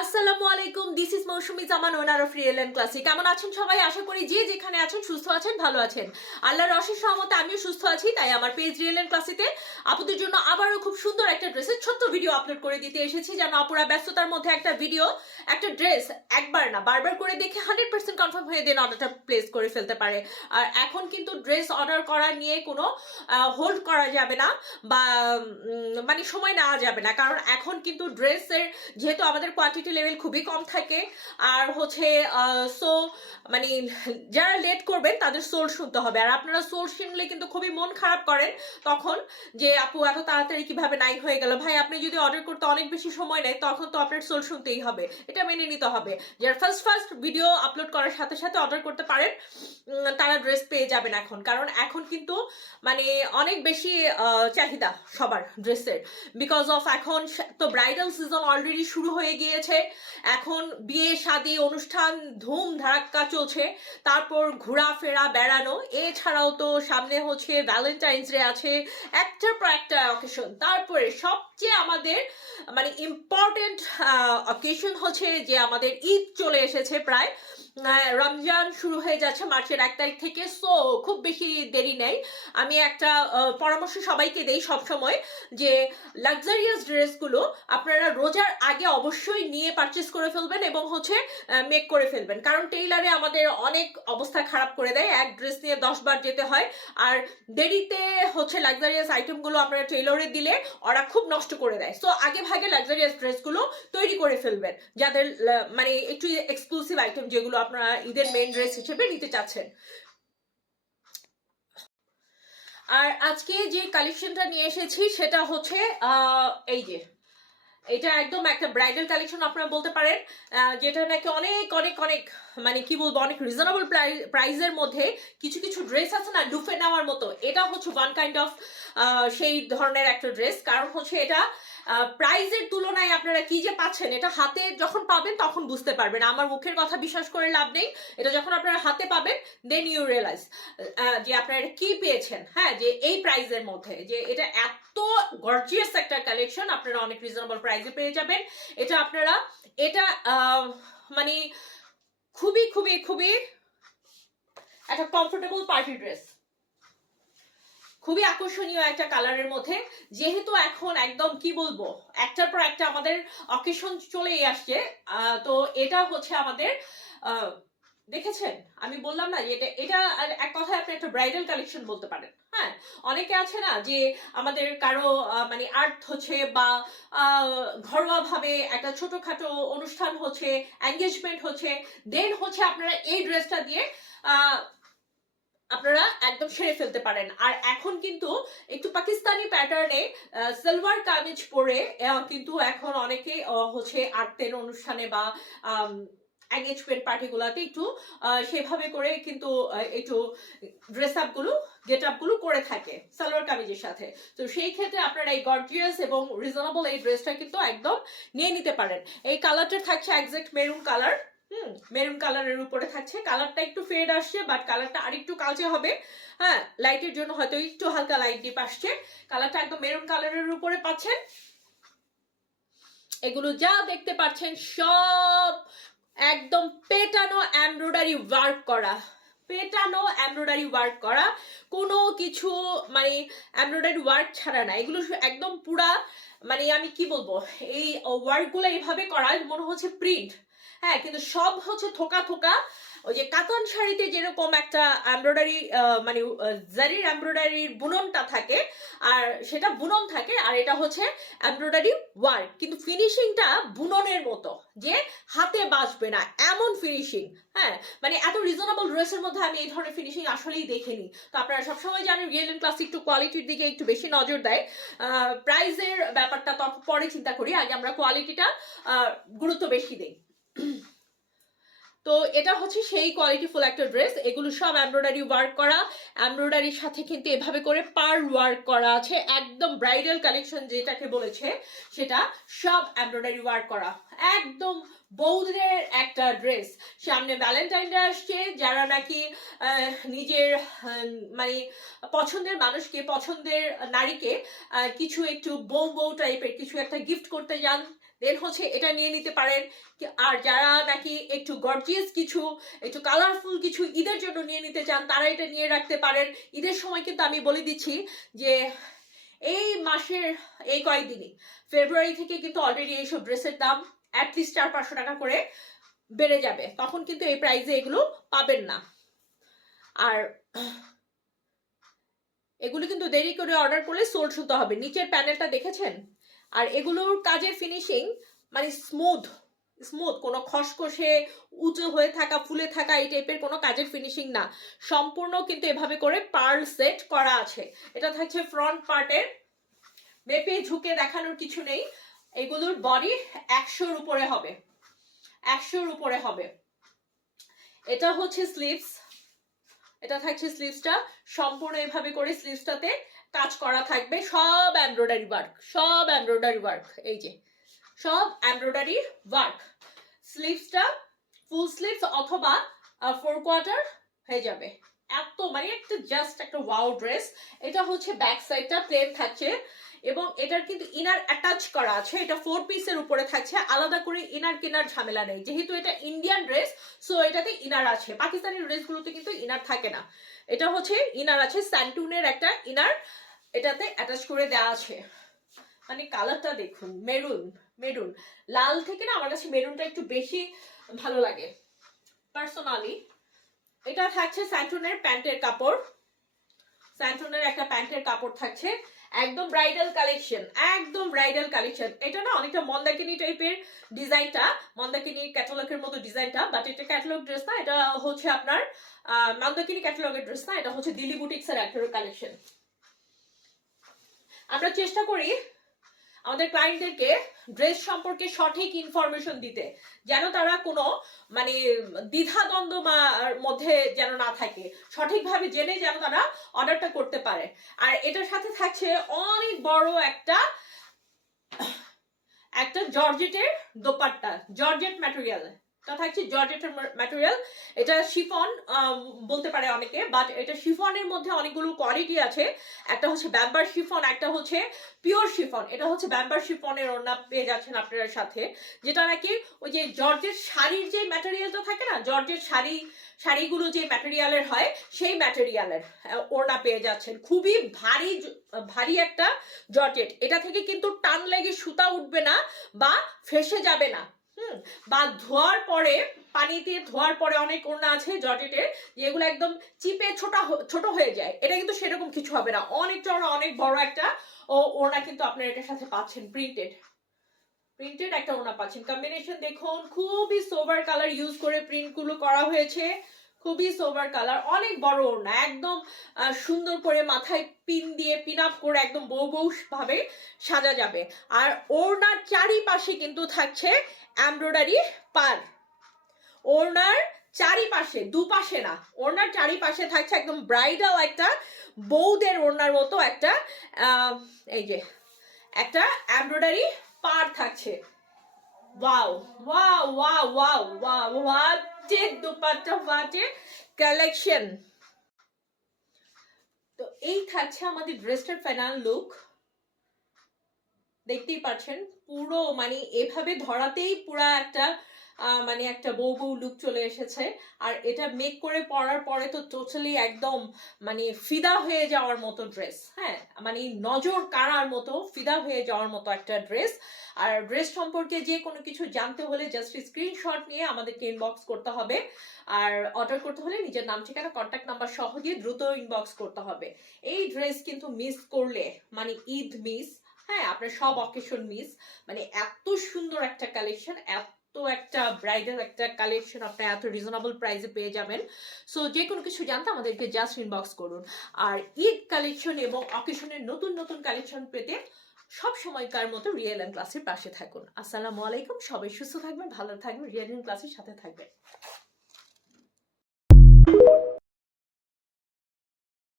আসসালামু আলাইকুম, this is Mousumi Zaman, owner of real and classic. কেমন আছেন সবাই? আশা করি যে যেখানে আছেন সুস্থ আছেন, ভালো আছেন। আল্লাহর অশেষ রহমতে আমিও সুস্থ আছি। তাই আমার পেজ রিয়েল এন্ড ক্লাসিকে আপুদের জন্য আবারও খুব সুন্দর একটা ড্রেসের ছোট্ট ভিডিও আপলোড করে দিতে এসেছি, যেন আপুরা ব্যস্ততার মধ্যে একটা ভিডিও, একটা ড্রেস একবার না বারবার করে দেখে 100% কনফার্ম হয়ে দেন অর্ডারটা প্লেস করে ফেলতে পারে। আর এখন কিন্তু ড্রেস অর্ডার করা নিয়ে কোনো হোল্ড করা যাবে না বা মানে সময় নেওয়া যাবে না, কারণ এখন কিন্তু ড্রেসের যেহেতু আমাদের কোয়ান্টিটি লেভেল খুবই কম থাকে। আর হচ্ছে সো মানে যারা লেট করবেন তাদের সোল শুনতে হবে। আর আপনারা সোল শুনলে কিন্তু খুবই মন খারাপ করেন তখন, যে আপু এত তাড়াতাড়ি কিভাবে নাই হয়ে গেল। ভাই, আপনি যদি অর্ডার করতে অনেক বেশি সময় নেয় তখন তো আপনার সোল শুনতেই হবে, এটা মেনে নিতে হবে। যারা ফার্স্ট ভিডিও আপলোড করার সাথে সাথে অর্ডার করতে পারেন তারা ড্রেস পেয়ে যাবেন এখন, কারণ এখন কিন্তু মানে অনেক বেশি চাহিদা সবার ড্রেসের, বিকজ অফ এখন তো ব্রাইডাল সিজন অলরেডি শুরু হয়ে গিয়েছে। এখন বিয়ে শাদী অনুষ্ঠান ধুম ধারাক্কা চলছে, তারপর ঘোরাফেরা বেড়ানো, এছাড়াও তো সামনে হচ্ছে ভ্যালেন্টাইন্স ডে আছে, একটার পর একটা অকেশন। তারপরে সবচেয়ে আমাদের মানে ইম্পর্টেন্ট অকেশন হচ্ছে যে আমাদের ঈদ চলে এসেছে প্রায়। রমজান শুরু হয়ে যাচ্ছে মার্চের 1 তারিখ থেকে। সো খুব বেশি দেরি নেই। আমি একটা পরামর্শ সবাইকে দেই সবসময়, যে লাক্সারিয়াস ড্রেসগুলো আপনারা রোজার আগে অবশ্যই নিয়ে পারচেস করে ফেলবেন এবং হচ্ছে মেক করে ফেলবেন, কারণ টেইলারে আমাদের অনেক অবস্থা খারাপ করে দেয়। এক ড্রেস নিয়ে 10 বার যেতে হয়। আর দেরিতে হচ্ছে লাক্সারিয়াস আইটেমগুলো আপনারা টেইলরে দিলে ওরা খুব নষ্ট করে দেয়। সো আগে ভাগে লাক্সারিয়াস ড্রেসগুলো তৈরি করে ফেলবেন, যাদের মানে একটু এক্সক্লুসিভ আইটেম যেগুলো আপনারা ঈদের মেইন ড্রেস হিসেবে নিতে চাচ্ছেন। আর আজকে যে কালেকশনটা নিয়ে এসেছি সেটা হচ্ছে এই যে, এটা একদম একটা ব্রাইডাল কালেকশন আপনারা বলতে পারেন, যেটা নাকি অনেক অনেক অনেক মানে কি বলবো, অনেক রিজনেবল প্রাইসের মধ্যে কিছু কিছু ড্রেস আছে না লুফে নেওয়ার মতো। এটা হচ্ছে ওয়ান কাইন্ড অফ সেই ধরনের একটা ড্রেস, কারণ হচ্ছে এটা প্রাইজের তুলনায় আপনারা কি যে পাচ্ছেন, এটা হাতে যখন পাবেন তখন বুঝতে পারবেন। আমার মুখের কথা বিশ্বাস করে লাভ নেই, এটা যখন আপনারা হাতে পাবেন দেন ইউ রিয়েলাইজ যে আপনারা কি পেয়েছেন। হ্যাঁ, যে এই প্রাইজের মধ্যে যে এটা এত গর্জিয়াস একটা কালেকশন আপনারা অনেক রিজনেবল প্রাইসে পেয়ে যাবেন। এটা আপনারা এটা মানে খুবই খুবই খুবই একটা কমফোর্টেবল পার্টি ড্রেস, খুবই আকর্ষণীয় একটা কালারের মধ্যে। যেহেতু এখন একদম কি বলবো, একটার পর একটা আমাদের অকেশন চলেই আসছে, তো এটা হচ্ছে আমাদের দেখেছেন, আমি বললাম না যে এটা এটা এক কথায় আপনি একটা ব্রাইডাল কালেকশন বলতে পারেন। হ্যাঁ, অনেকে আছে না যে আমাদের কারো মানে আর্ট হচ্ছে বা ঘরোয়া ভাবে একটা ছোটখাটো অনুষ্ঠান হচ্ছে, এঙ্গেজমেন্ট হচ্ছে, দেন হচ্ছে আপনারা এই ড্রেসটা দিয়ে আপনারা একদম সেরে ফেলতে পারেন। আর এখন কিন্তু একটু পাকিস্তানি প্যাটার্নে সালোয়ার কামিজ পরে কিন্তু এখন অনেকে হচ্ছে আর্টের অনুষ্ঠানে বা এঙ্গেজমেন্ট পার্টিগুলোতে একটু সেভাবে করে কিন্তু একটু ড্রেস আপ গুলো গেট আপ গুলো করে থাকে সালোয়ার কামিজের সাথে। তো সেই ক্ষেত্রে আপনারা এই গর্জিয়াস এবং রিজনেবল এই ড্রেসটা কিন্তু একদম নিয়ে নিতে পারেন। এই কালারটা থাকছে একজ্যাক্ট মেরুন কালার। মেরুন কালারের উপরে থাকছে, কালারটা একটু ফেড আসছে, বাট কালারটা আরেকটু কালচে হবে। হ্যাঁ, লাইটের জন্য হয়তো একটু হালকা লাইট ডিপ আসছে। কালারটা একদম মেরুন কালারের উপরে পাচ্ছেন। এগুলো যা দেখতে পাচ্ছেন সব একদম পেটানো এমব্রয়ডারি ওয়ার্ক করা, পেটানো এমব্রয়ডারি ওয়ার্ক করা, কোনো কিছু মানে এমব্রয়ডারি ওয়ার্ক ছাড়া না। এগুলো একদম পুরা মানে আমি কি বলবো, এই ওয়ার্কগুলো এইভাবে করা মনে হচ্ছে প্রিন্ট। হ্যাঁ, কিন্তু সব হচ্ছে থোকা থোকা, ওই যে কাতান শাড়িতে যেরকম একটা এমব্রয়ডারি মানে জারির এমব্রয়ডারির বুননটা থাকে, আর সেটা বুনন থাকে, আর এটা হচ্ছে এমব্রয়ডারি ওয়ার্ক, কিন্তু ফিনিশিংটা বুননের মতো, যে হাতে বাজবে না এমন ফিনিশিং। হ্যাঁ, মানে এত রিজনেবল ড্রেসের মধ্যে আমি এই ধরনের ফিনিশিং আসলেই দেখিনি। তো আপনারা সবসময় জানেন রিয়েল এন্ড ক্লাসিক একটু কোয়ালিটির দিকে একটু বেশি নজর দেয়। প্রাইসের ব্যাপারটা তো পরে চিন্তা করি, আগে আমরা কোয়ালিটিটা গুরুত্ব বেশি দেই। তো এটা হচ্ছে সেই কোয়ালিটিফুল একটা ড্রেস। এগুলো সব এমব্রয়ডারি ওয়ার্ক করা, এমব্রয়ডারির সাথে কিন্তু এভাবে করে পার্ল ওয়ার্ক করা আছে। একদম ব্রাইডাল কালেকশন যেটাকে বলেছে সেটা সব এমব্রয়ডারি ওয়ার্ক করা, একদম বৌদের একটা ড্রেস। সামনে ভ্যালেন্টাইন ডে আসছে, যারা নাকি নিজের মানে পছন্দের মানুষকে, পছন্দের নারীকে কিছু একটু বউ বউ টাইপের কিছু একটা গিফট করতে যান, দেন হচ্ছে এটা নিয়ে নিতে পারেন। আর যারা নাকি একটু গর্জিয়াস কিছু, একটু কালারফুল কিছু ঈদের জন্য নিয়ে নিতে চান, তারা এটা নিয়ে রাখতে পারেন। ঈদের সময় কিন্তু আমি বলে দিচ্ছি যে এই মাসের এই কয়েকদিনই, ফেব্রুয়ারি থেকে কিন্তু অলরেডি এইসব ড্রেসের দাম অ্যাটলিস্ট 400-500 টাকা করে বেড়ে যাবে। তখন কিন্তু এই প্রাইসে এগুলো পাবেন না। আর এগুলো কিন্তু দেরি করে অর্ডার করলে সোল্ড হতে হবে। নিচের প্যানেলটা দেখেছেন? আর এগুলোর কাজের ফিনিশিং মানে স্মুথ, কোনো খসখসে উঁচু হয়ে থাকা, ফুলে থাকা এই টাইপের কোনো কাজের ফিনিশিং না। সম্পূর্ণ কিন্তু এভাবে করে পার্ল সেট করা আছে। এটা থাকছে ফ্রন্ট পার্টের, মেপে ঝুঁকে দেখানোর কিছু নেই। এগুলোর বডি 100-র উপরে হবে, 100-র উপরে হবে। এটা হচ্ছে স্লিভস, এটা থাকছে স্লিভসটা, সম্পূর্ণ এভাবে করে স্লিভসটাতে কাজ করা থাকবে, সব এমব্রয়ডারি ওয়ার্ক, সব এমব্রয়ডারি ওয়ার্ক, এই যে সব এমব্রয়ডারি ওয়ার্ক। স্লিভসটা ফুল স্লিভস অথবা 4/4 হয়ে যাবে। এত মানে একটা জাস্ট একটা ওয়াও ড্রেস। এটা হচ্ছে ব্যাক সাইডটা প্লেন থাকছে এবং এটার কিন্তু ইনার অ্যাটাচ করা আছে। এটা 4 পিসের উপরে থাকছে, আলাদা করে ইনার কেনার ঝামেলা নেই। যেহেতু এটা ইন্ডিয়ান ড্রেস, সো এটাতে ইনার আছে। পাকিস্তানি ড্রেসগুলোতে কিন্তু ইনার থাকে না। এটা হচ্ছে ইনার আছে, স্যান্টুনের একটা ইনার এটাতে অ্যাটাচ করে দেওয়া আছে। মানে কালারটা দেখুন, মেরুন, মেরুন লাল থেকে না আমার কাছে মেরুনটা একটু বেশি ভালো লাগে পার্সোনালি। এটা থাকছে স্যান্টুনের প্যান্টের কাপড়, স্যান্টুনের একটা প্যান্টের কাপড় থাকছে, একদম ব্রাইডাল কালেকশন, একদম ব্রাইডাল কালেকশন। এটা না অনেকটা মন্দাকিনী টাইপের ডিজাইনটা, মন্দাকিনী ক্যাটালগের মতো ডিজাইনটা, বাট এটা ক্যাটালগ ড্রেস না, এটা হচ্ছে আপনার মন্দাকিনী ক্যাটালগের ড্রেস না, এটা হচ্ছে দিল্লি বুটিক্সের একটা কালেকশন। আমরা চেষ্টা করি আমাদের ক্লায়েন্টদেরকে ড্রেস সম্পর্কে সঠিক ইনফরমেশন দিতে, যেন তারা কোনো মানে দ্বিধাদ্বন্দ্ব মধ্যে যেন না থাকে, সঠিকভাবে জেনে যেন তারা অর্ডারটা করতে পারে। আর এটার সাথে থাকছে অনেক বড় একটা জর্জেটের দোপাট্টা, জর্জেট ম্যাটেরিয়াল। এটা থাকছে জর্জেটের ম্যাটেরিয়াল। এটা শিফন বলতে পারে অনেকে, বাট এটা শিফনের মধ্যে অনেকগুলো কোয়ালিটি আছে। একটা হচ্ছে ব্যাম্বার শিফন, একটা হচ্ছে পিওর শিফন। এটা হচ্ছে ব্যাম্বার শিফনের ওড়না পেয়ে যাচ্ছেন আপনার সাথে, যেটা নাকি ওই যে জর্জেট শাড়ির যে ম্যাটেরিয়ালটা থাকে না, জর্জেট শাড়িগুলো যে ম্যাটেরিয়ালের হয় সেই ম্যাটেরিয়ালের ওড়না পেয়ে যাচ্ছেন। খুবই ভারী একটা জর্জেট। এটা থেকে কিন্তু টান লেগে সুতা উঠবে না বা ফেসে যাবে না। বা ধোয়ার পরে, পানিতে ধোয়ার পরে অনেক ওড়না আছে জর্জেটের যেগুলো একদম চিপে ছোট হয়ে যায়। এটা কিন্তু সেরকম কিছু হবে না, অনেক চড়া অনেক বড় একটা ওড়না কিন্তু আপনার এটার সাথে পাচ্ছেন। প্রিন্টেড একটা ওড়না পাচ্ছেন। কম্বিনেশন দেখুন, খুবই সোবার কালার ইউজ করে প্রিন্টগুলো করা হয়েছে, খুবই সোবার কালার, অনেক বড় ওড়না, একদম সুন্দর করে মাথায় পিন দিয়ে পিন আপ করে একদম বউ ভাবে সাজা যাবে। আর ওড়নার চারিপাশে কিন্তু থাকছে এমব্রয়ডারি পার, ওড়নার চারিপাশে, দুপাশে না, ওড়নার চারিপাশে থাকছে একদম ব্রাইডাল একটা বউদের ওড়নার মতো একটা এই যে একটা এমব্রয়ডারি পার থাকছে। Wow wow wow wow wow, what a dupatta, what a collection. তো এই থাকছে আমাদের ড্রেসটার ফাইনাল লুক। দেখতেই পাচ্ছেন পুরো মানে এভাবে ধরাতেই পুরা একটা মানে একটা বউ লুক চলে এসেছে। আর এটা মেক করে পরার পরে তো টোটালি একদম মানে ফিদা হয়ে যাওয়ার মতো ড্রেস, হ্যাঁ মানে নজর কাড়ার মতো, ফিদা হয়ে যাওয়ার মতো একটা ড্রেস। আর ড্রেস সম্পর্কে যে কোনো কিছু জানতে হলে জাস্ট স্ক্রিনশট নিয়ে আমাদেরকে ইনবক্স করতে হবে। আর অর্ডার করতে হলে নিজের নাম, ঠিকানা, কন্ট্যাক্ট নাম্বার সহ দিয়ে দ্রুত ইনবক্স করতে হবে। এই ড্রেস কিন্তু মিস করলে মানে ঈদ মিস, হ্যাঁ আপনার সব অকেশন মিস। মানে এত সুন্দর একটা কালেকশন, এত একটা ব্রাইডাল একটা কালেকশন আপনি এত রিজনেবল প্রাইসে পেয়ে যাবেন। সো যে কোনো কিছু জানতে আমাদেরকে জাস্ট ইনবক্স করুন। আর ঈদ কালেকশন এবং অকেশনের নতুন কালেকশন পেতে সব সময়কার মতো রিয়েল এন্ড ক্লাসের পাশে থাকুন। আসসালামু আলাইকুম, সবাই সুস্থ থাকবেন, ভালো থাকবেন, রিয়েল এন্ড ক্লাসের সাথে থাকবেন।